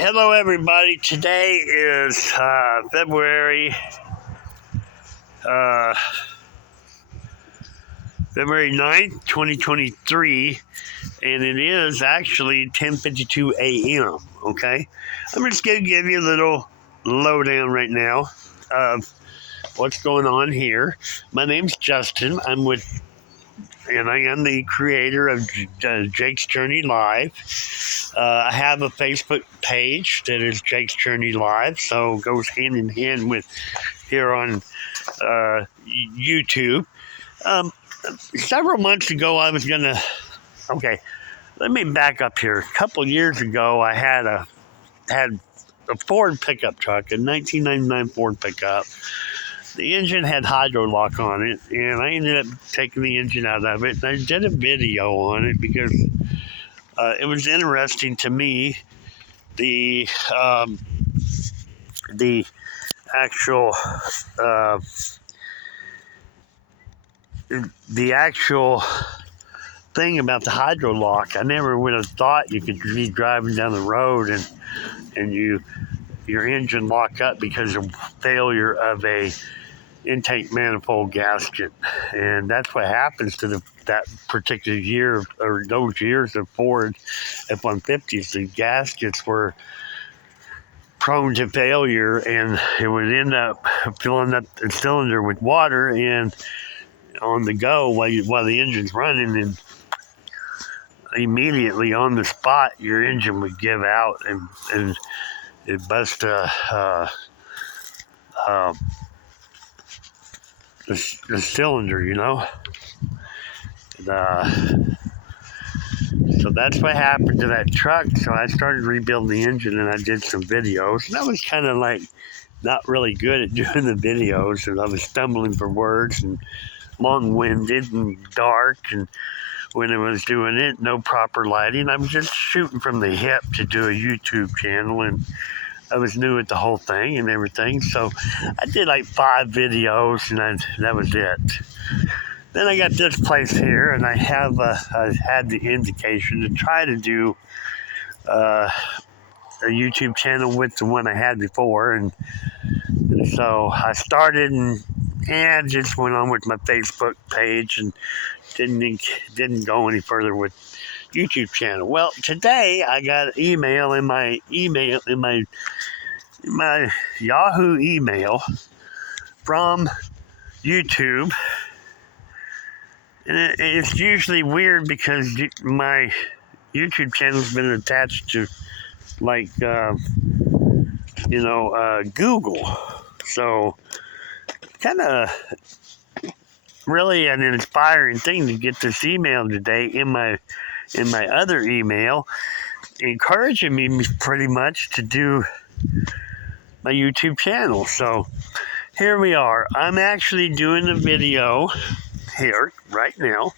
Hello, everybody. Today is February uh, February 9th, 2023, and it is actually 10:52 a.m. Okay, I'm just gonna give you a little lowdown right now of what's going on here. My name's Justin. And I am the creator of Jake's Journey Live. I have a Facebook page that is Jake's Journey Live, so it goes hand in hand with here on YouTube. Um, Several months ago, I was gonna. Okay, let me back up here. A couple years ago, I had a Ford pickup truck, a 1999 Ford pickup. The engine had hydrolock on it, and I ended up taking the engine out of it. And I did a video on it because it was interesting to me. The the actual uh, the actual thing about the hydrolock. I never would have thought you could be driving down the road and your engine lock up because of failure of a intake manifold gasket, and that's what happens to that particular year or those years of Ford F-150s. The gaskets were prone to failure, and it would end up filling up the cylinder with water and on the go while the engine's running, and immediately on the spot your engine would give out and it bust the cylinder, And, so that's what happened to that truck. So I started rebuilding the engine, and I did some videos. And I was kind of like not really good at doing the videos, and I was stumbling for words and long-winded and dark. And when I was doing it, no proper lighting. I was just shooting from the hip to do a YouTube channel, and I was new at the whole thing and everything. So I did like 5 videos, and that was it. Then I got this place here, and I had the indication to try to do a YouTube channel with the one I had before, and so I started and just went on with my Facebook page and didn't go any further with YouTube channel. Well, today I got an email in my Yahoo email from YouTube. And it's usually weird because my YouTube channel's been attached to, like, Google. So, kind of really an inspiring thing to get this email today in my other email, encouraging me pretty much to do my YouTube channel. So, here we are. I'm actually doing a video here right now,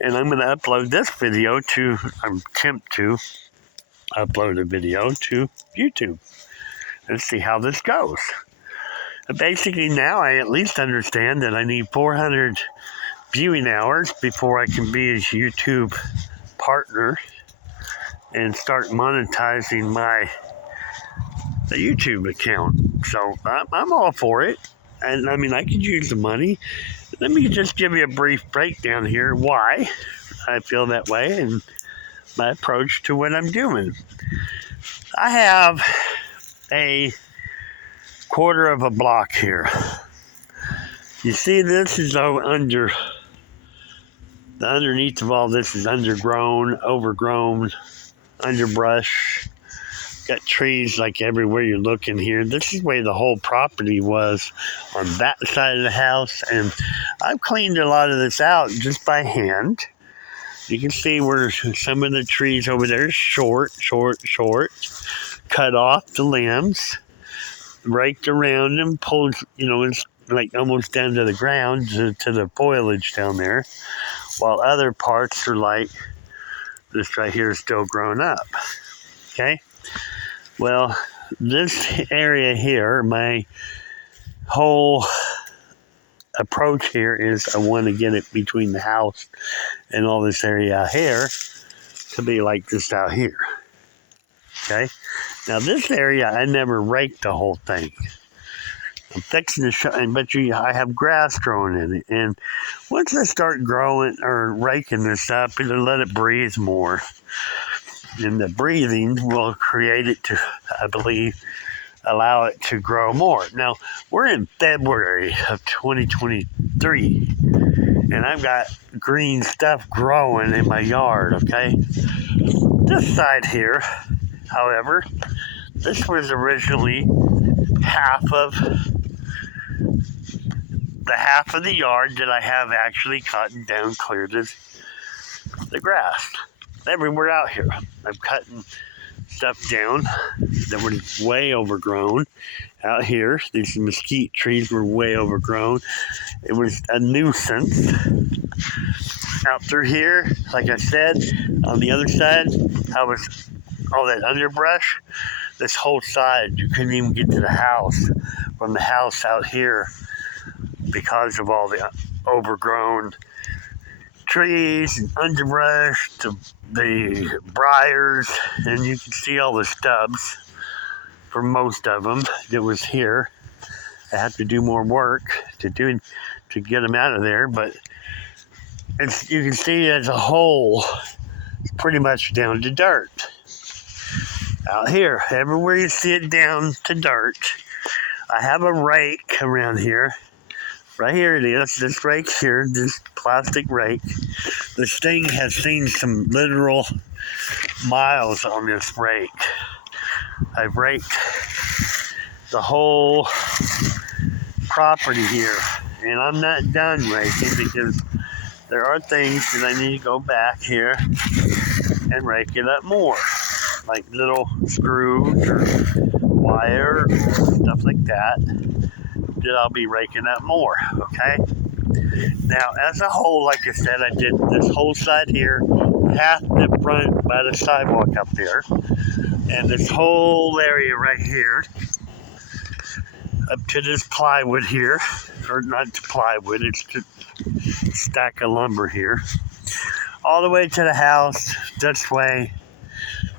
and I'm going to upload this video attempt to upload a video to YouTube. Let's see how this goes. Basically, now I at least understand that I need 400 viewing hours before I can be a YouTube partner and start monetizing the YouTube account. So I'm all for it. And I mean, I could use the money. Let me just give you a brief breakdown here why I feel that way and my approach to what I'm doing. I have a quarter of a block here. You see, this is underneath of all this is overgrown, underbrush. Got trees like everywhere you're looking here. This is where the whole property was on that side of the house, and I've cleaned a lot of this out just by hand. You can see where some of the trees over there is short. Cut off the limbs, raked around them, pulled, it's like almost down to the ground, to the foliage down there, while other parts are like this right here is still grown up. Okay? Well, this area here, my whole approach here is I want to get it between the house and all this area out here to be like this out here. Okay. Now this area, I never raked the whole thing. I'm fixing to show, but I have grass growing in it. And once I start growing or raking this up, it'll let it breathe more. And the breathing will create it to, I believe, allow it to grow more. Now, we're in February of 2023, and I've got green stuff growing in my yard, okay? This side here, however, this was originally half of the yard that I have actually cut down, cleared the grass. Everywhere out here, I'm cutting stuff down that was way overgrown. Out here, these mesquite trees were way overgrown. It was a nuisance. Out through here, like I said, on the other side, I was all that underbrush. This whole side, you couldn't even get to the house from the house out here because of all the overgrown trees and underbrush, the briars, and you can see all the stubs for most of them that was here. I had to do more work to get them out of there, but you can see as a whole, it's pretty much down to dirt. Out here, everywhere you see it down to dirt, I have a rake around here. Right here it is, this rake here, this plastic rake. This thing has seen some literal miles on this rake. I've raked the whole property here, and I'm not done raking because there are things that I need to go back here and rake it up more, like little screws or wire or stuff like that I'll be raking up more, okay? Now, as a whole, like I said, I did this whole side here, half the front by the sidewalk up there, and this whole area right here, up to this plywood here, or not to plywood, it's to stack of lumber here, all the way to the house, this way,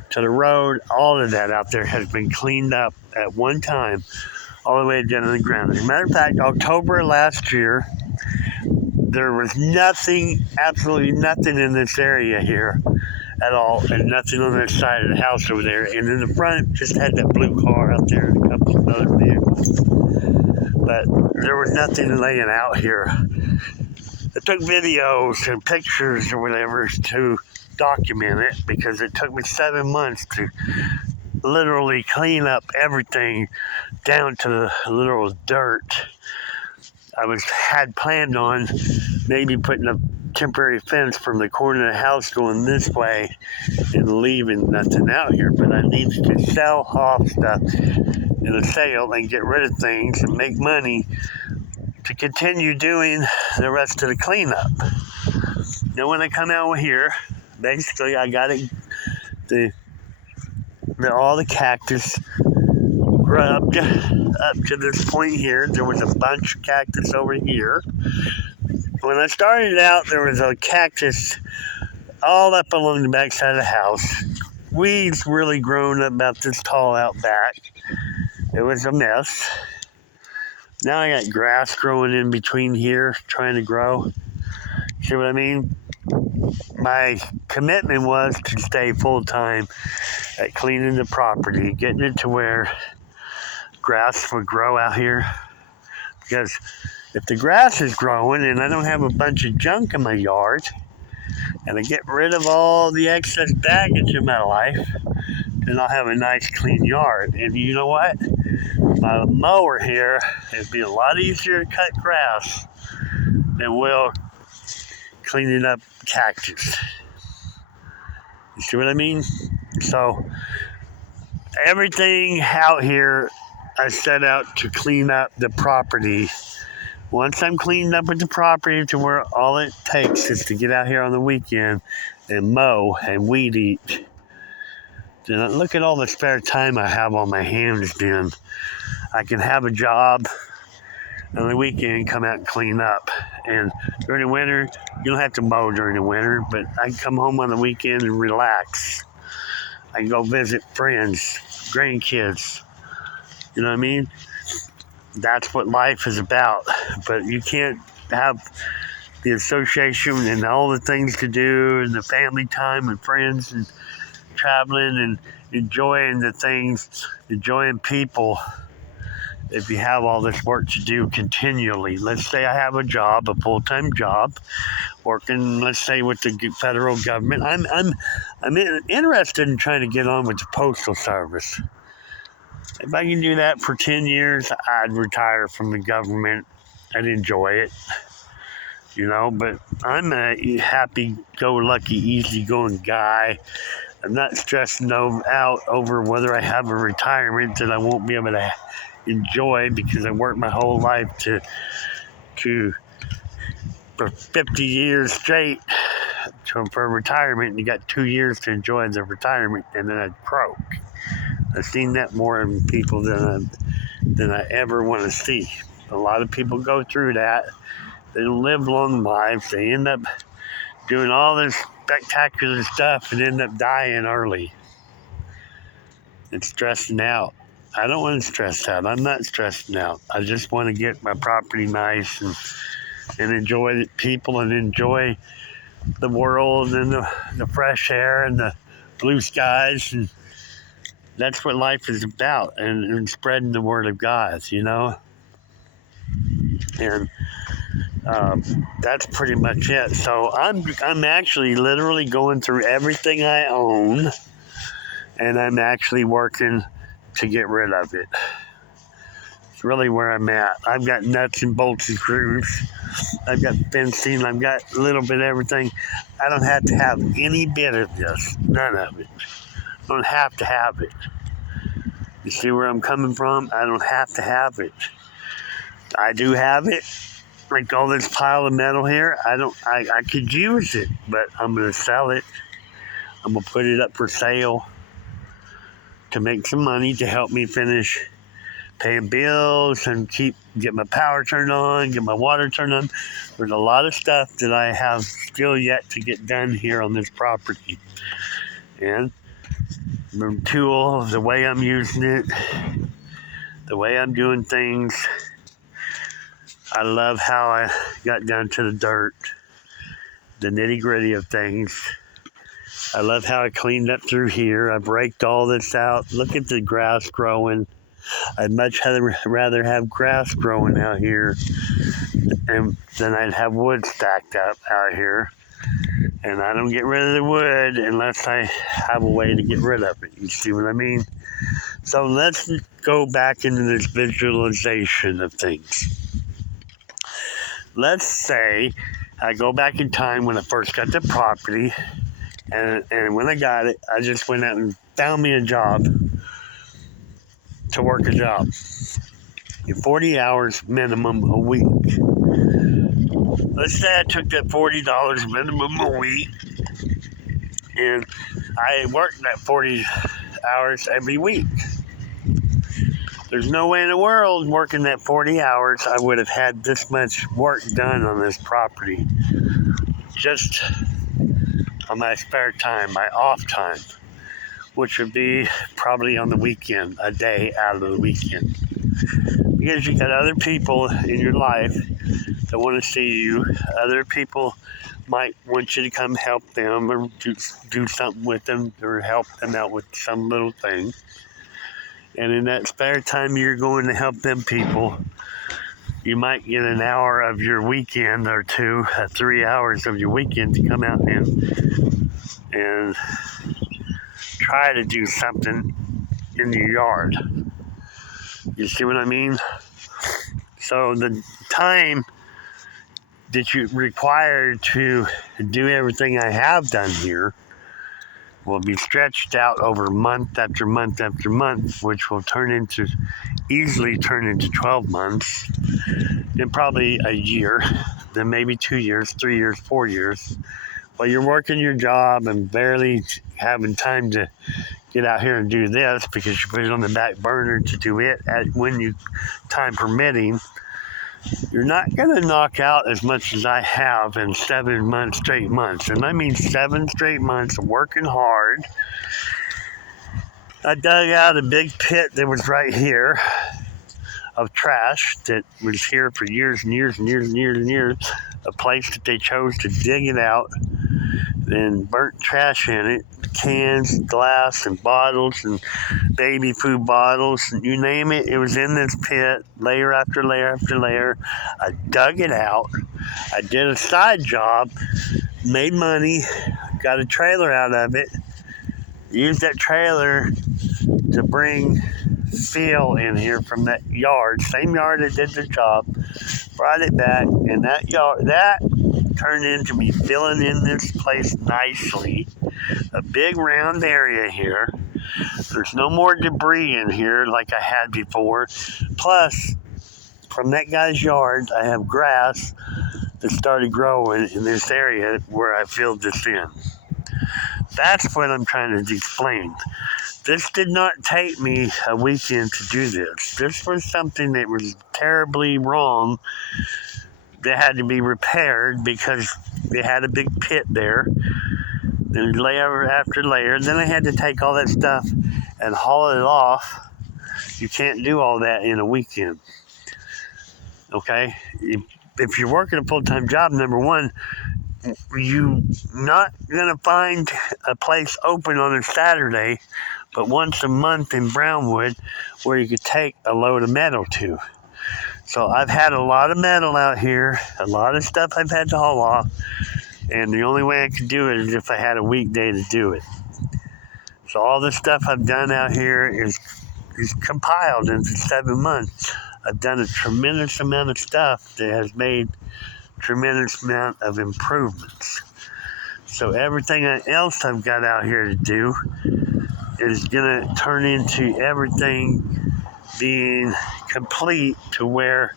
to the road. All of that out there has been cleaned up at one time, all the way down to the ground. As a matter of fact, October last year, there was nothing, absolutely nothing in this area here at all, and nothing on that side of the house over there. And in the front, just had that blue car out there, and a couple of other vehicles. But there was nothing laying out here. I took videos and pictures or whatever to document it, because it took me 7 months to literally clean up everything down to the literal dirt. I had planned on maybe putting a temporary fence from the corner of the house going this way and leaving nothing out here, but I needed to sell off stuff in a sale and get rid of things and make money to continue doing the rest of the cleanup. Now when I come out here, basically I got all the cactus grubbed up to this point here. There was a bunch of cactus over here. When I started out, there was a cactus all up along the backside of the house. Weeds really grown about this tall out back. It was a mess. Now I got grass growing in between here, trying to grow. See what I mean? My commitment was to stay full-time at cleaning the property, getting it to where grass would grow out here. Because if the grass is growing and I don't have a bunch of junk in my yard, and I get rid of all the excess baggage in my life, then I'll have a nice clean yard. And you know what? My mower here, it'd be a lot easier to cut grass than will cleaning up cactus. You see what I mean? So everything out here, I set out to clean up the property. Once I'm cleaned up with the property to where all it takes is to get out here on the weekend and mow and weed eat, then look at all the spare time I have on my hands then. I can have a job on the weekend, come out and clean up. And during the winter, you don't have to mow during the winter, but I can come home on the weekend and relax. I can go visit friends, grandkids. You know what I mean? That's what life is about. But you can't have the association and all the things to do and the family time and friends and traveling and enjoying the things, enjoying people if you have all this work to do continually. Let's say I have a job, a full-time job, working, let's say, with the federal government. I'm interested in trying to get on with the Postal Service. If I can do that for 10 years, I'd retire from the government. I'd enjoy it, but I'm a happy-go-lucky, easy-going guy. I'm not stressing out over whether I have a retirement that I won't be able to enjoy because I worked my whole life for 50 years straight for retirement, and you got 2 years to enjoy the retirement, and then I broke. I've seen that more in people than I ever want to see. A lot of people go through that. They don't live long lives. They end up doing all this spectacular stuff and end up dying early and stressing out. I don't want to stress out. I'm not stressing out. I just want to get my property nice and enjoy the people and enjoy the world and the fresh air and the blue skies. And that's what life is about, and spreading the word of God, And that's pretty much it. So I'm actually literally going through everything I own, and I'm actually working to get rid of it. It's really where I'm at. I've got nuts and bolts and screws. I've got fencing. I've got a little bit of everything. I don't have to have any bit of this. None of it. I don't have to have it. You see where I'm coming from? I don't have to have it. I do have it. Like all this pile of metal here, I could use it, but I'm going to sell it. I'm going to put it up for sale to make some money to help me finish paying bills and get my power turned on, get my water turned on. There's a lot of stuff that I have still yet to get done here on this property. And the tool, the way I'm using it, the way I'm doing things, I love how I got down to the dirt, the nitty-gritty of things. I love how I cleaned up through here. I raked all this out. Look at the grass growing. I'd much rather have grass growing out here than I'd have wood stacked up out here. And I don't get rid of the wood unless I have a way to get rid of it. You see what I mean? So let's go back into this visualization of things. Let's say I go back in time when I first got the property, and when I got it, I just went out and found me a job to work a job. 40 hours minimum a week. Let's say I took that $40 minimum a week, and I worked that 40 hours every week. There's no way in the world working that 40 hours I would have had this much work done on this property. Just on my spare time, my off time, which would be probably on the weekend, a day out of the weekend. Because you got other people in your life that want to see you. Other people might want you to come help them or do something with them or help them out with some little thing. And in that spare time you're going to help them people, you might get an hour of your weekend or 3 hours of your weekend to come out and try to do something in your yard. You see what I mean? So the time that you require to do everything I have done here will be stretched out over month after month after month, which will easily turn into 12 months, then probably a year, then maybe 2 years, 3 years, 4 years. While you're working your job and barely having time to get out here and do this because you put it on the back burner to do it when time permitting, you're not going to knock out as much as I have in 7 months, straight months. And I mean 7 straight months of working hard I dug out a big pit that was right here of trash that was here for years and years and years and years and years. A place that they chose to dig it out and burnt trash in it, cans, glass, and bottles, and baby food bottles, and you name it. It was in this pit, layer after layer after layer. I dug it out. I did a side job, made money, got a trailer out of it, used that trailer to bring fill in here from that yard, same yard that did the job, brought it back, and that turned into me filling in this place nicely. A big round area here. There's no more debris in here like I had before. Plus, from that guy's yard, I have grass that started growing in this area where I filled this in. That's what I'm trying to explain. This did not take me a weekend to do this. This was something that was terribly wrong that had to be repaired because they had a big pit there. Then layer after layer. Then I had to take all that stuff and haul it off. You can't do all that in a weekend. Okay? If you're working a full-time job, number one, you're not going to find a place open on a Saturday, but once a month in Brownwood where you could take a load of metal to. So I've had a lot of metal out here, a lot of stuff I've had to haul off, and the only way I could do it is if I had a weekday to do it. So all the stuff I've done out here is compiled into 7 months. I've done a tremendous amount of stuff that has made tremendous amount of improvements. So everything else I've got out here to do is going to turn into everything being complete to where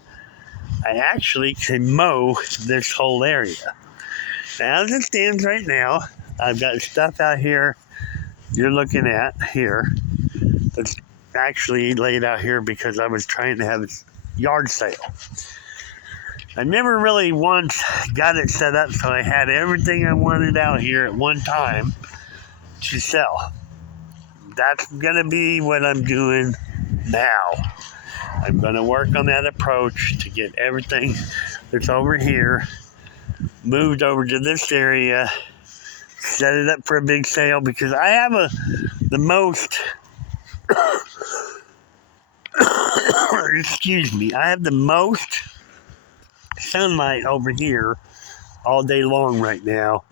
I actually can mow this whole area. Now, as it stands right now, I've got stuff out here you're looking at here that's actually laid out here because I was trying to have a yard sale. I never really once got it set up so I had everything I wanted out here at one time to sell. That's going to be what I'm doing now. I'm going to work on that approach to get everything that's over here moved over to this area, set it up for a big sale because I have the most excuse me, I have the most sunlight over here all day long right now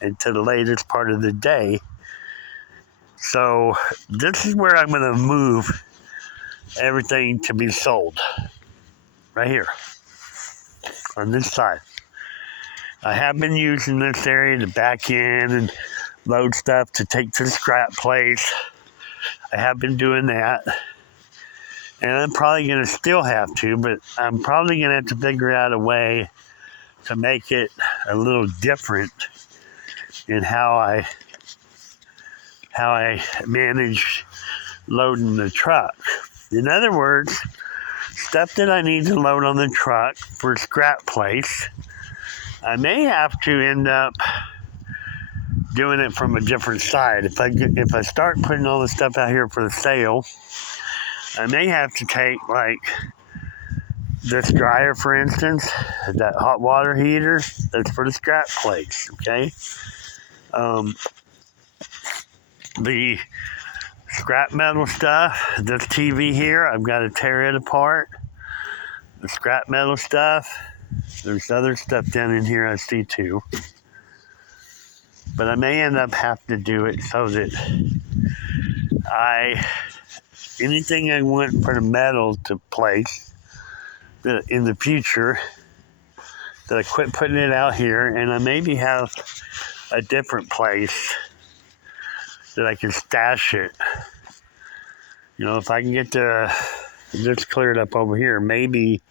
and to the latest part of the day. So this is where I'm going to move everything to be sold. Right here. On this side. I have been using this area to back in and load stuff to take to the scrap place. I have been doing that. And I'm probably going to still have to, but I'm probably going to have to figure out a way to make it a little different in how I manage loading the truck. In other words, stuff that I need to load on the truck for scrap place, I may have to end up doing it from a different side. If I start putting all the stuff out here for the sale, I may have to take like this dryer, for instance, that hot water heater, that's for the scrap place, okay? The scrap metal stuff, this TV here, I've got to tear it apart. The scrap metal stuff, there's other stuff down in here I see too. But I may end up having to do it so that anything I want for the metal to place in the future, that I quit putting it out here, and I maybe have a different place that I can stash it. You know, if I can get this cleared up over here, maybe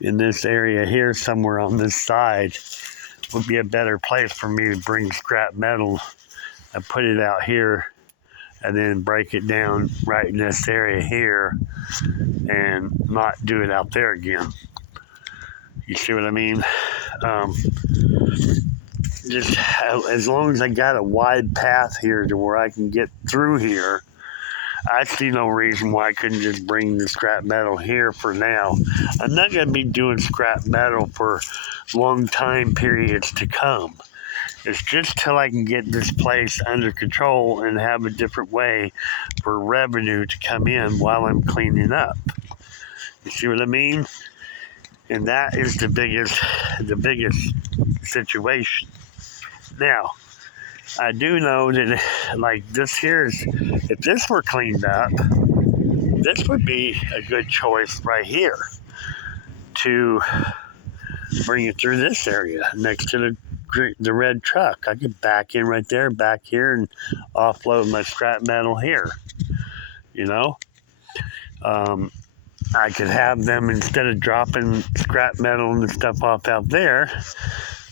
in this area here somewhere on this side would be a better place for me to bring scrap metal and put it out here and then break it down right in this area here and not do it out there again. You see what I mean? Just as long as I got a wide path here to where I can get through here, I see no reason why I couldn't just bring the scrap metal here for now. I'm not going to be doing scrap metal for long time periods to come. It's just till I can get this place under control and have a different way for revenue to come in while I'm cleaning up. You see what I mean? And that is the biggest situation. Now, I do know that, like, this here is, if this were cleaned up, this would be a good choice right here to bring it through this area next to the red truck. I could back in right there, back here, and offload my scrap metal here. You know, I could have them, instead of dropping scrap metal and stuff off out there,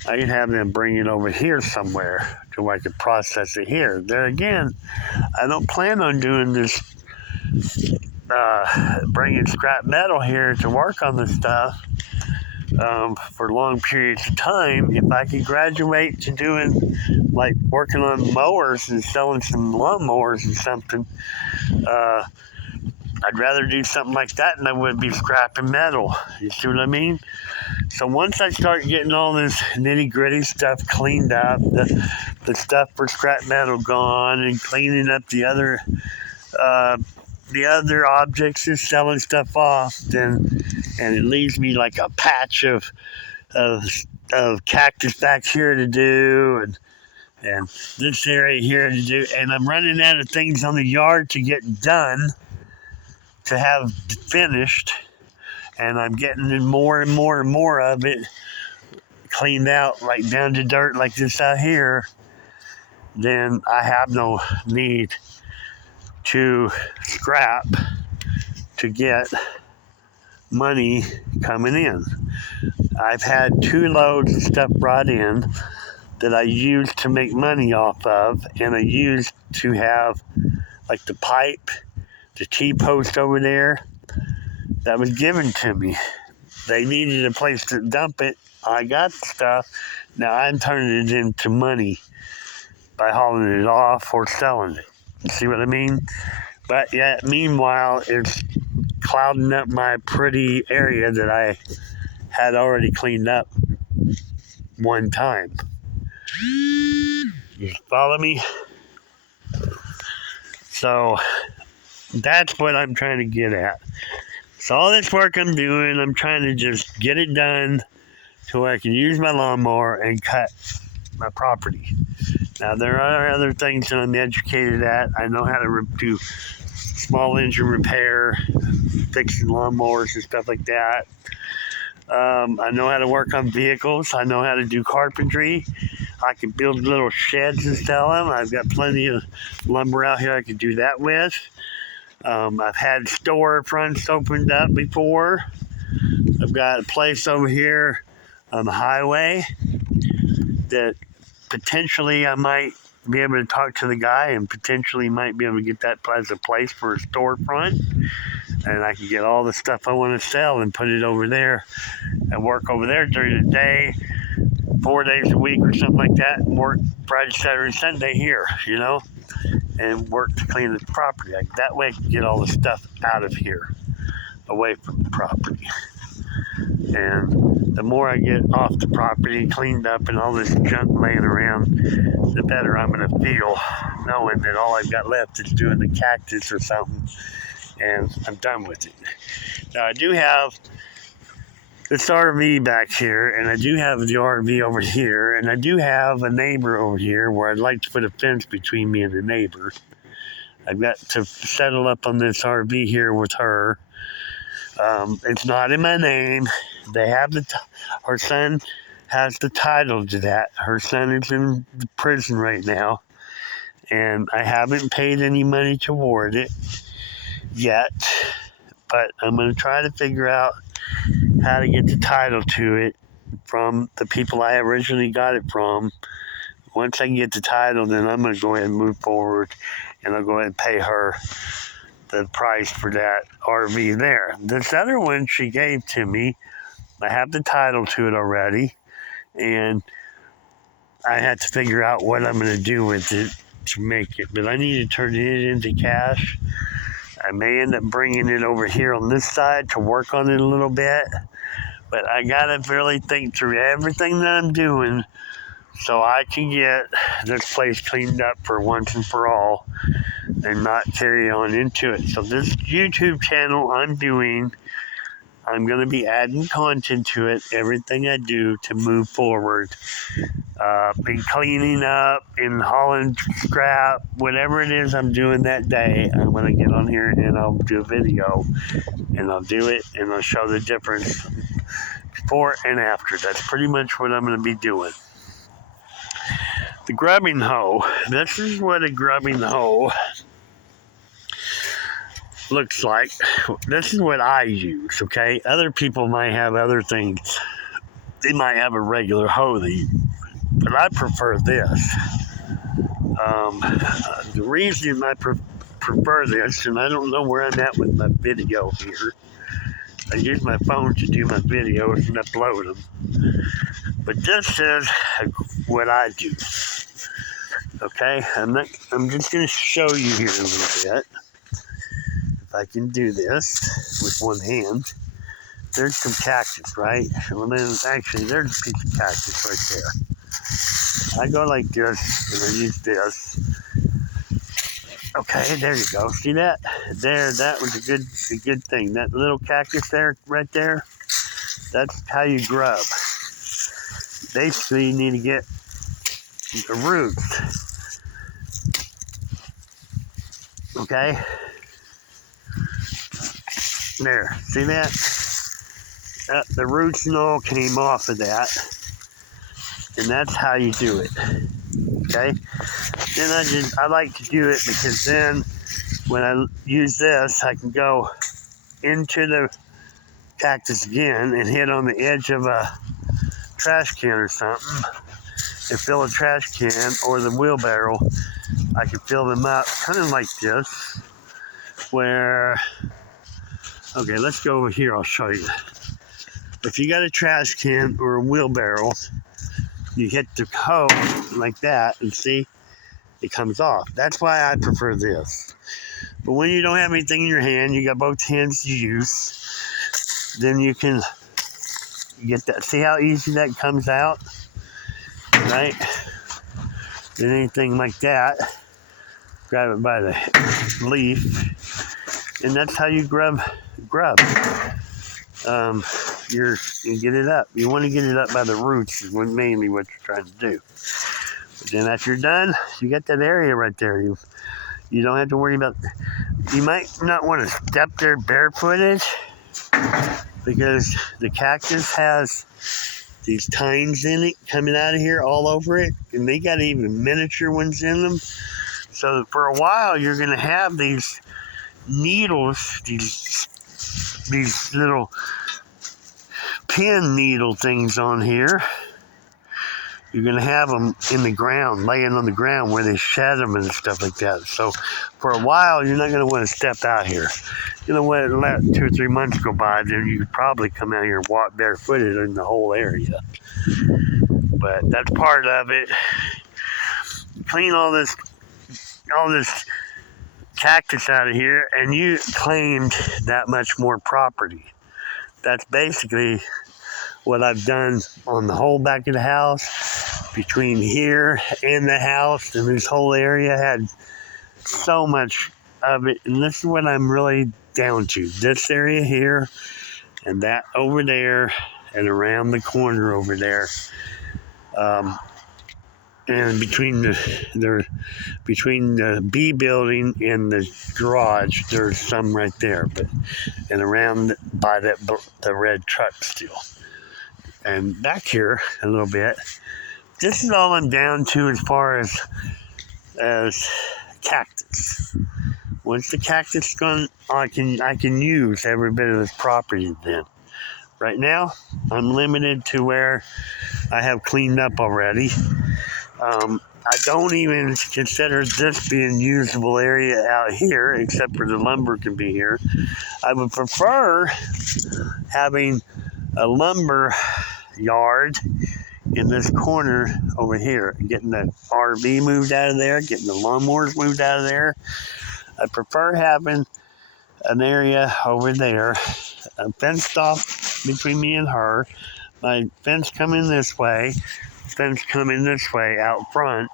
I could have them bring it over here somewhere to where I could process it here. There again, I don't plan on doing this, bringing scrap metal here to work on this stuff for long periods of time. If I could graduate to doing, like, working on mowers and selling some lawnmowers or something, I'd rather do something like that than I would be scrapping metal. You see what I mean? So once I start getting all this nitty-gritty stuff cleaned up, the stuff for scrap metal gone, and cleaning up the other objects and selling stuff off, and it leaves me like a patch of cactus back here to do, and this area here to do, and I'm running out of things on the yard to get done, to have finished, and I'm getting more and more and more of it cleaned out, like down to dirt like this out here. Then I have no need to scrap to get money coming in. I've had 2 loads of stuff brought in that I used to make money off of, and I used to have, like, the pipe, the T-post over there, that was given to me. They needed a place to dump it. I got the stuff. Now I'm turning it into money by hauling it off or selling it. You see what I mean? But yet, meanwhile, it's clouding up my pretty area that I had already cleaned up one time. You follow me? So that's what I'm trying to get at. So all this work I'm doing, I'm trying to just get it done to where I can use my lawnmower and cut my property. Now, there are other things that I'm educated at. I know how to do small engine repair, fixing lawnmowers and stuff like that. I know how to work on vehicles. I know how to do carpentry. I can build little sheds and sell them. I've got plenty of lumber out here I could do that with. I've had store fronts opened up before. I've got a place over here on the highway that potentially I might be able to talk to the guy and potentially might be able to get that as a place for a storefront. And I can get all the stuff I want to sell and put it over there and work over there during the day, 4 days a week or something like that, and work Friday, Saturday, Sunday here, you know, and work to clean the property. That way I can get all the stuff out of here, away from the property. And the more I get off the property, cleaned up, and all this junk laying around, the better I'm going to feel, knowing that all I've got left is doing the cactus or something, and I'm done with it. Now, I do have this RV back here, and I do have the RV over here, and I do have a neighbor over here where I'd like to put a fence between me and the neighbor. I've got to settle up on this RV here with her. It's not in my name. They have her son has the title to that. Her son is in prison right now, and I haven't paid any money toward it yet, but I'm going to try to figure out how to get the title to it from the people I originally got it from. Once I can get the title, then I'm going to go ahead and move forward, and I'll go ahead and pay her the price for that RV there. This other one she gave to me, I have the title to it already, and I had to figure out what I'm going to do with it to make it, but I need to turn it into cash. I may end up bringing it over here on this side to work on it a little bit, but I gotta really think through everything that I'm doing so I can get this place cleaned up for once and for all and not carry on into it. So this YouTube channel I'm doing, I'm going to be adding content to it, everything I do to move forward. Be cleaning up and hauling scrap, whatever it is I'm doing that day, I'm going to get on here and I'll do a video and I'll do it and I'll show the difference before and after. That's pretty much what I'm going to be doing. The grubbing hoe. This is what a grubbing hoe looks like. This is what I use, okay? Other people might have other things. They might have a regular hoe, but I prefer this. The reason I prefer this, and I don't know where I'm at with my video here. I use my phone to do my videos and upload them. But this is what I do. Okay, I'm just going to show you here a little bit. If I can do this with one hand. There's some cactus, right? Well, then actually, there's a piece of cactus right there. I go like this, and I use this. Okay, there you go. See that? There, that was a good thing. That little cactus there, right there, that's how you grub. Basically, you need to get the roots. Okay? There, see that? The roots and all came off of that. And that's how you do it. Okay? Then I like to do it because then when I use this, I can go into the cactus again and hit on the edge of a trash can or something and fill a trash can or the wheelbarrow. I can fill them up kind of like this where, okay, let's go over here. I'll show you. If you got a trash can or a wheelbarrow, you hit the hoe like that and see, it comes off. That's why I prefer this. But when you don't have anything in your hand, you got both hands to use, then you can get that. See how easy that comes out? Right? Then anything like that, grab it by the leaf, and that's how you grub. You get it up. You want to get it up by the roots is mainly what you're trying to do. But then after you're done, you got that area right there. You don't have to worry about. You might not want to step there barefooted because the cactus has these tines in it coming out of here all over it, and they got even miniature ones in them. So for a while, you're going to have these needles, these little pin needle things on here. You're going to have them in the ground, laying on the ground where they shed them and stuff like that. So for a while, you're not going to want to step out here. You're going to let 2 or 3 months go by, then you could probably come out here and walk barefooted in the whole area. But that's part of it. Clean all this cactus out of here, and you claimed that much more property. That's basically what I've done on the whole back of the house, between here and the house, and this whole area had so much of it. And this is what I'm really down to. This area here, and that over there, and around the corner over there. And between the B building and the garage, there's some right there, and around by the red truck still. And back here a little bit, this is all I'm down to as far as cactus. Once the cactus is gone, I can use every bit of this property then. Right now, I'm limited to where I have cleaned up already. I don't even consider this being usable area out here, except for the lumber can be here. I would prefer having a lumber yard in this corner over here, getting the RV moved out of there, getting the lawnmowers moved out of there. I prefer having an area over there, fenced off between me and her. My fence coming this way, fence coming this way out front.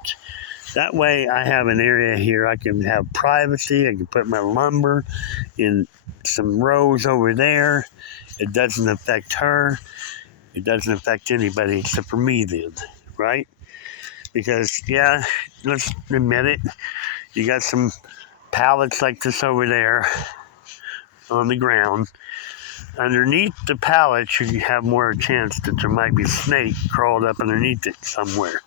That way I have an area here. I can have privacy. I can put my lumber in some rows over there. It doesn't affect her. It doesn't affect anybody except for me then, right? Because, yeah, let's admit it. You got some pallets like this over there on the ground. Underneath the pallets, you have more chance that there might be a snake crawled up underneath it somewhere.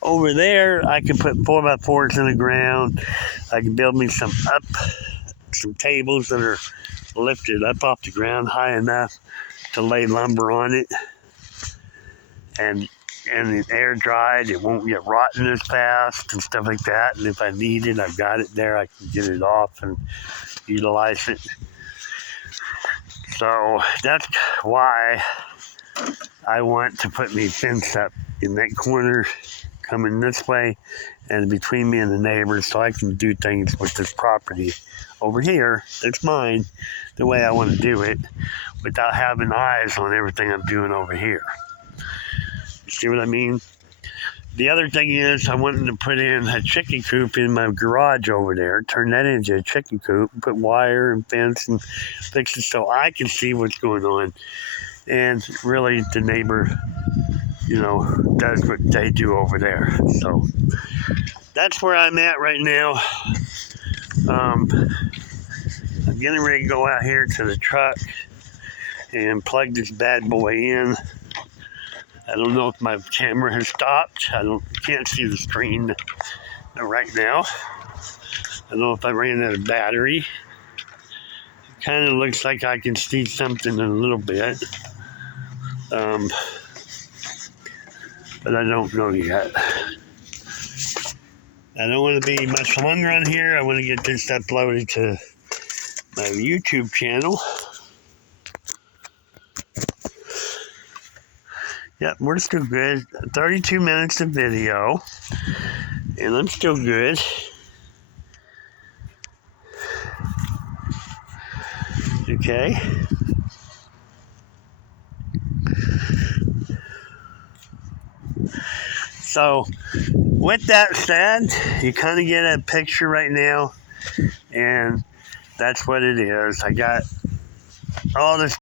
Over there, I can put 4x4s in the ground. I can build me some tables that are lifted up off the ground high enough to lay lumber on it, and it's air dried. It won't get rotten as fast and stuff like that. And if I need it, I've got it there. I can get it off and utilize it. So that's why I want to put me fence up in that corner coming this way and between me and the neighbors, so I can do things with this property over here that's mine the way I want to do it without having eyes on everything I'm doing over here. You see what I mean? The other thing is I wanted to put in a chicken coop in my garage over there, turn that into a chicken coop, put wire and fence and fix it so I can see what's going on. And really the neighbor, does what they do over there. So that's where I'm at right now. I'm getting ready to go out here to the truck and plug this bad boy in. I don't know if my camera has stopped. Can't see the screen right now. I don't know if I ran out of battery. It kind of looks like I can see something in a little bit. But I don't know yet. I don't want to be much longer on here. I want to get this uploaded to my YouTube channel. Yep, we're still good. 32 minutes of video. And I'm still good. Okay. So, with that said, you kind of get a picture right now. And that's what it is. I got all this